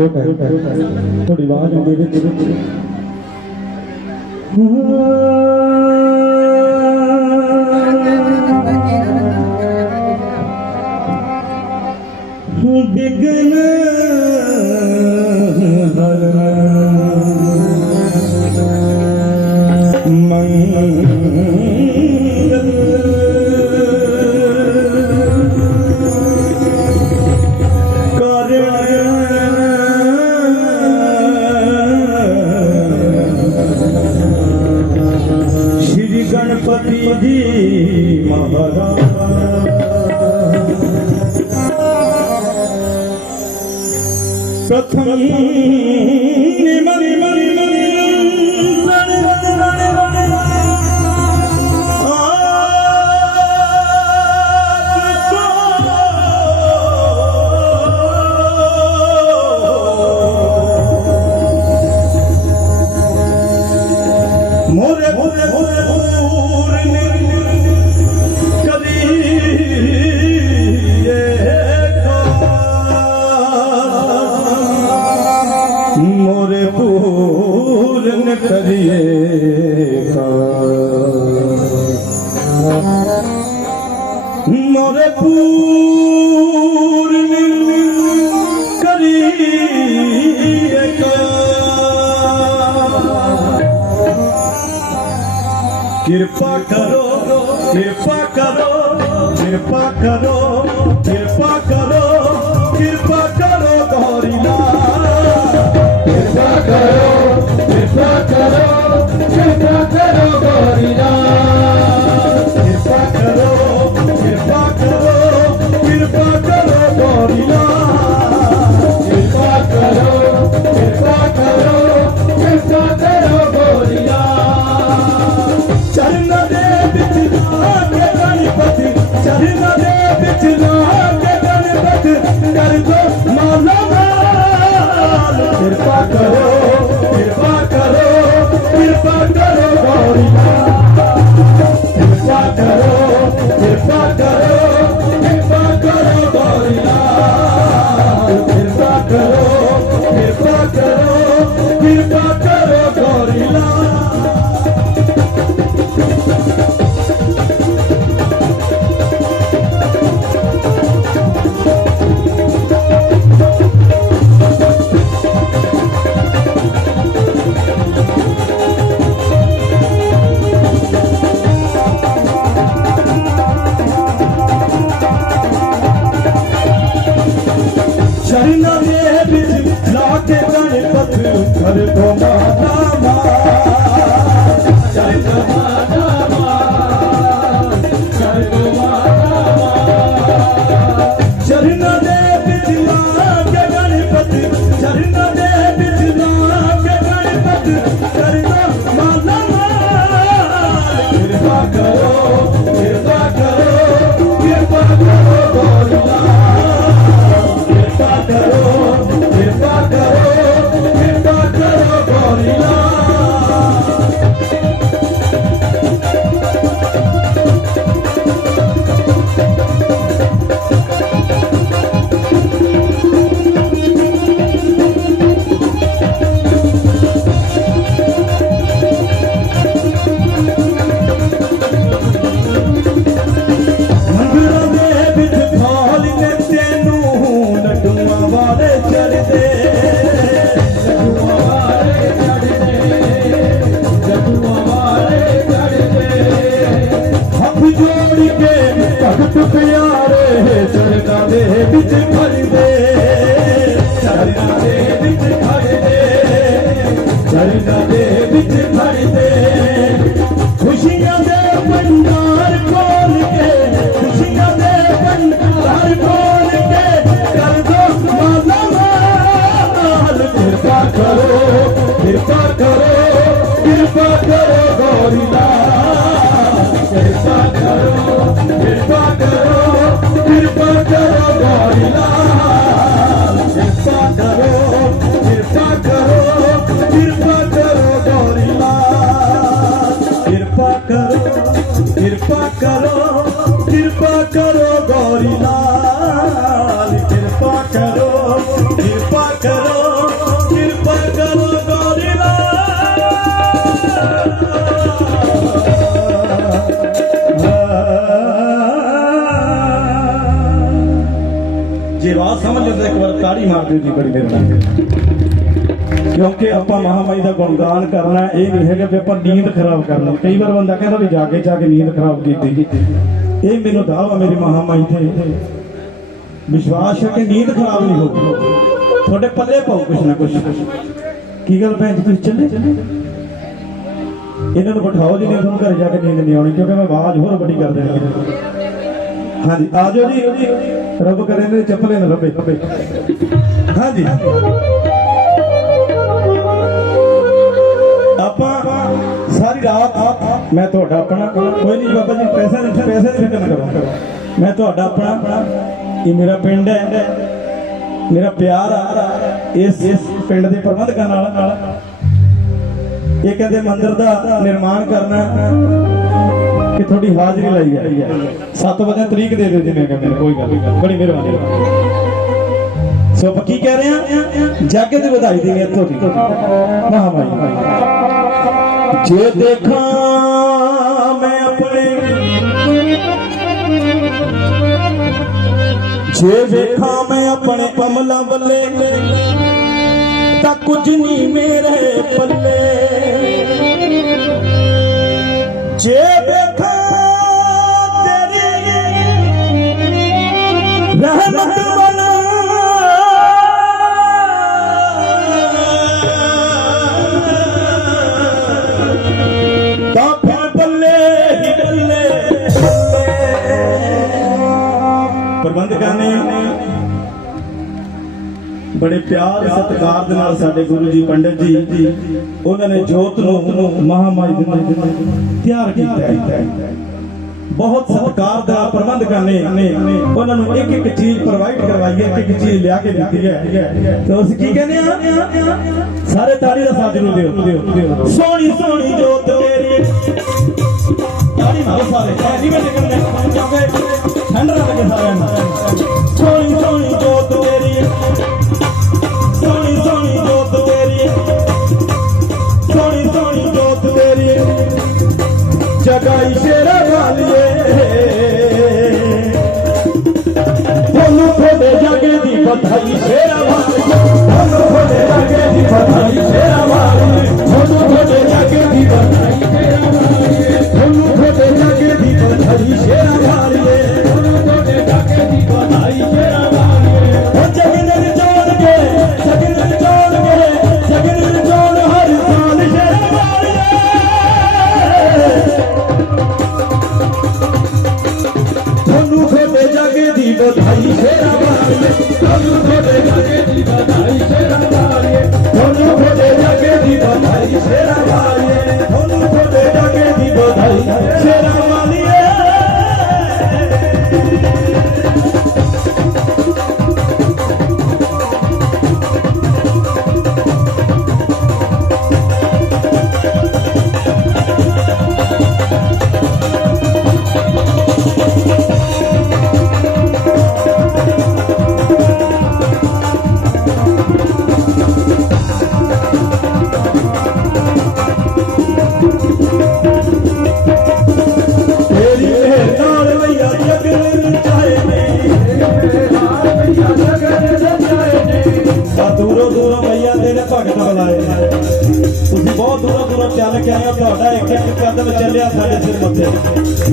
थोरी Me pacador. ਕਰੋ ਕਿਰਪਾ ਕਰੋ ਕਿਰਪਾ ਕਰੋ ਗੋਰੀ ਲਾਲ ਕਿਰਪਾ ਕਰੋ ਕਿਰਪਾ ਕਰੋ ਕਿਰਪਾ ਕਰੋ ਗੋਰੀ ਲਾਲ ਕਿਰਪਾ ਕਰੋ ਕਿਰਪਾ ਕਰੋ ਕਿਰਪਾ ਕਰੋ ਗੋਰੀ ਲਾਲ ਕਿਰਪਾ ਕਰੋ ਕਿਰਪਾ ਕਰੋ ਕਿਰਪਾ ਕਰੋ ਗੋਰੀ ਲਾਲ ਕਿਰਪਾ ਕਰੋ ਕਿਰਪਾ ਕਰੋ ਜੇ ਆਵਾਜ਼ ਇੱਕ ਵਾਰ ਤਾੜੀ ਮਾਰ ਦਿਓ ਜੀ ਬੜੀ ਮਿਹਰਬਾਨੀ। ਕਿਉਂਕਿ ਆਪਾਂ ਮਹਾਮਾਈ ਦਾ ਗੁਣਗਾਨ ਕਰਨਾ, ਇਹ ਨਹੀਂ ਹੈਗਾ ਵੀ ਆਪਾਂ ਨੀਂਦ ਖਰਾਬ ਕਰਨੀ। ਕਈ ਵਾਰ ਬੰਦਾ ਕਹਿੰਦਾ ਵੀ ਜਾ ਕੇ ਜਾ ਕੇ ਨੀਂਦ ਖਰਾਬ ਕੀਤੀ। ਇਹ ਮੈਨੂੰ ਦਾਵਾ ਮੇਰੀ ਮਹਾਮਾਈ ਤੇ। ਵਿਸ਼ਵਾਸ ਹੈ ਕਿ ਨੀਂਦ ਖਰਾਬ ਨਹੀਂ ਹੋਊਗੀ। ਤੁਹਾਡੇ ਪੱਲੇ ਪਾਉ ਕੁਛ ਨਾ ਕੁਛ। ਕੀ ਗੱਲ ਭੈਣ ਜੀ, ਤੁਸੀਂ ਚੱਲੇ? ਇਹਨਾਂ ਨੂੰ ਬਿਠਾਓ ਜੀ, ਨਹੀਂ ਤੁਹਾਨੂੰ ਘਰੇ ਜਾ ਕੇ ਨੀਂਦ ਨਹੀਂ ਆਉਣੀ, ਕਿਉਂਕਿ ਮੈਂ ਆਵਾਜ਼ ਹੋਰ ਵੱਡੀ ਕਰ ਦੇਣੀ ਹਾਂਜੀ, ਆ ਜੀ। ਰੱਬ ਕਰੇ ਨੇ, ਚੱਪਲੇ ਨਾ ਲੱਭੇ। ਹਾਂਜੀ। ਆਪਾਂ ਸਾਰੀ ਰਾਤ, ਮੈਂ ਤੁਹਾਡਾ ਆਪਣਾ ਕੋਈ ਨਹੀਂ ਬਾਬਾ ਜੀ, ਪੈਸਾ ਨਹੀਂ, ਪੈਸੇ ਦੀ ਫਿਕਰ ਨਾ ਕਰੋ। ਮੈਂ ਤੁਹਾਡਾ ਆਪਣਾ ਇਹ ਮੇਰਾ ਪਿੰਡ ਹੈ। ਮੇਰਾ ਪਿਆਰ ਆ। ਇਸ ਇਸ ਪਿੰਡ ਦੇ ਪ੍ਰਬੰਧਕਾਂ ਨਾਲ ਨਾਲ ਇਹ ਕਹਿੰਦੇ ਮੰਦਿਰ ਦਾ ਨਿਰਮਾਣ ਕਰਨਾ। ਕਿ ਤੁਹਾਡੀ ਹਾਜ਼ਰੀ ਲਾਈ ਹੈ। 7 ਵਜੇ ਤਰੀਕ ਦੇ ਦਿਓ ਜੀ ਮੈਂ ਕਹਿੰਦਾ ਕੋਈ ਗੱਲ ਨਹੀਂ, ਬੜੀ ਮਿਹਰਬਾਨੀ। ਸੋ ਆਪਾਂ ਕਹਿ ਰਹੇ ਆ ਜਾਗੇ ਤੇ ਵਧਾਈ ਦੇਣੀ ਇੱਥੋਂ ਦੀ ਮਹਾਮਾਈ ਜੇ ਦੇਖਾਂ ਮੈਂ ਆਪਣੇ ਜੇ ਵੇਖਾਂ ਮੈਂ ਆਪਣੇ ਕਮਲਾਂ ਵੱਲੇ, ਤਾਂ ਕੁਝ ਨਹੀਂ ਮੇਰੇ ਪੱਲੇ। ਜੇ ਰਹਿਮਤ ਬਣਾ ਤਾਂ ਬੱਲੇ ਹੀ ਬੱਲੇ। ਪ੍ਰਬੰਧਕਾਂ ਨੇ ਬੜੇ ਪਿਆਰ ਸਤਿਕਾਰ ਦੇ ਨਾਲ ਸਾਡੇ ਗੁਰੂ ਜੀ, ਪੰਡਿਤ ਜੀ, ਉਹਨਾਂ ਨੇ ਜੋਤ ਨੂੰ ਮਹਾਮਾਈ ਦੇ ਤਿਆਰ ਕੀਤਾ। ਹੈ ਬਹੁਤ ਸਤਿਕਾਰ ਦਾ ਪ੍ਰਬੰਧਕਾਂ ਨੇ ਉਹਨਾਂ ਨੂੰ ਇੱਕ ਇੱਕ ਚੀਜ਼ ਪ੍ਰੋਵਾਈਡ ਕਰਵਾਈ ਹੈ ਇੱਕ ਇੱਕ ਚੀਜ਼ ਲਿਆ ਕੇ ਦਿੱਤੀ ਹੈ। ਤੇ ਅਸੀਂ ਕੀ ਕਹਿੰਦੇ ਆ ਸਾਰੇ ਤਾੜੀ ਦਾ ਸਾਥ ਨੂੰ ਦਿਓ। ਸੋਹਣੀ ਸੋਹਣੀ ਜੋਤ ਤੇਰੀ। ਤਾੜੀ ਮਾਰੋ ਸਾਰੇ। ਐ ਨਹੀਂ ਮੈਂ ਕਰਨੇ ਕਿਉਂਕਿ ਦੀ ਬਧਾਈ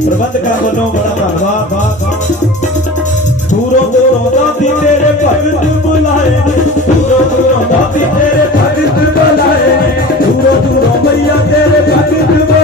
ਪ੍ਰਬੰਧਕਾਂ ਵੱਲੋਂ ਬੜਾ ਧੰਨਵਾਦ ਦੂਰੋਂ ਦੂਰੋਂ ਦਾਦੀ ਤੇਰੇ ਭਗਤ ਬੁਲਾਏ ਨੇ। ਦੂਰੋਂ ਦੂਰੋਂ ਦਾਦੀ ਤੇਰੇ ਭਗਤ ਬੁਲਾਏ ਨੇ। ਦੂਰੋਂ ਦੂਰੋਂ ਵਈਆ ਤੇਰੇ ਭਗਤ ਬੁਲਾਏ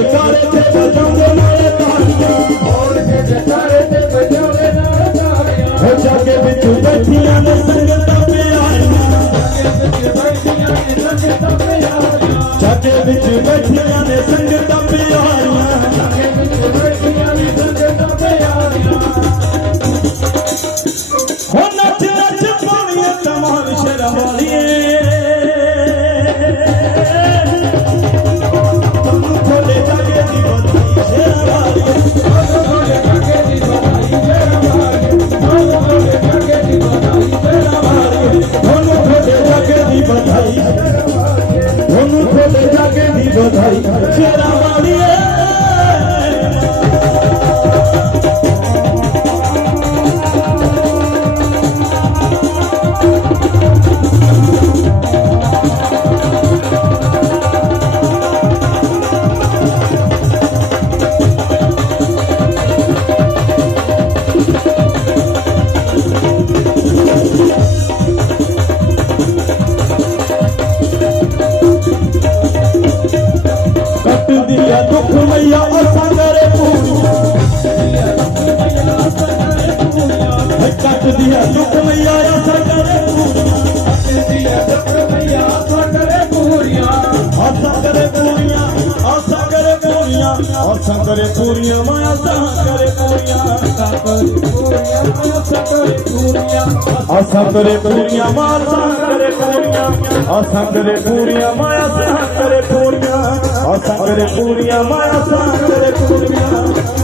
ਜਟਾਰੇ ਤੇ ਚੱਲਦੇ ਨਾਲੇ ਤਾੜੀਆਂ ਔਰ ਕੇ ਜਟਾਰੇ ਤੇ ਆਸਾਂ ਕਰੇ ਪੂਰੀਆਂ ਮੈਂ ਆਸਾਂ ਕਰੇ ਪੂਰੀਆਂ ਆਸਾਂ ਕਰੇ ਪੂਰੀਆਂ ਮੈਂ ਆਸਾਂ ਕਰੇ ਪੂਰੀਆਂ ਆਸਾਂ ਕਰੇ ਪੂਰੀਆਂ ਮੈਂ ਆਸਾਂ ਕਰੇ ਪੂਰੀਆਂ ਆਸਾਂ ਕਰੇ ਪੂਰੀਆਂ ਮੈਂ ਆਸਾਂ ਕਰੇ ਪੂਰੀਆਂ ਆਸਾਂ ਕਰੇ ਪੂਰੀਆਂ ਮੈਂ ਆਸਾਂ ਕਰੇ ਪੂਰੀਆਂ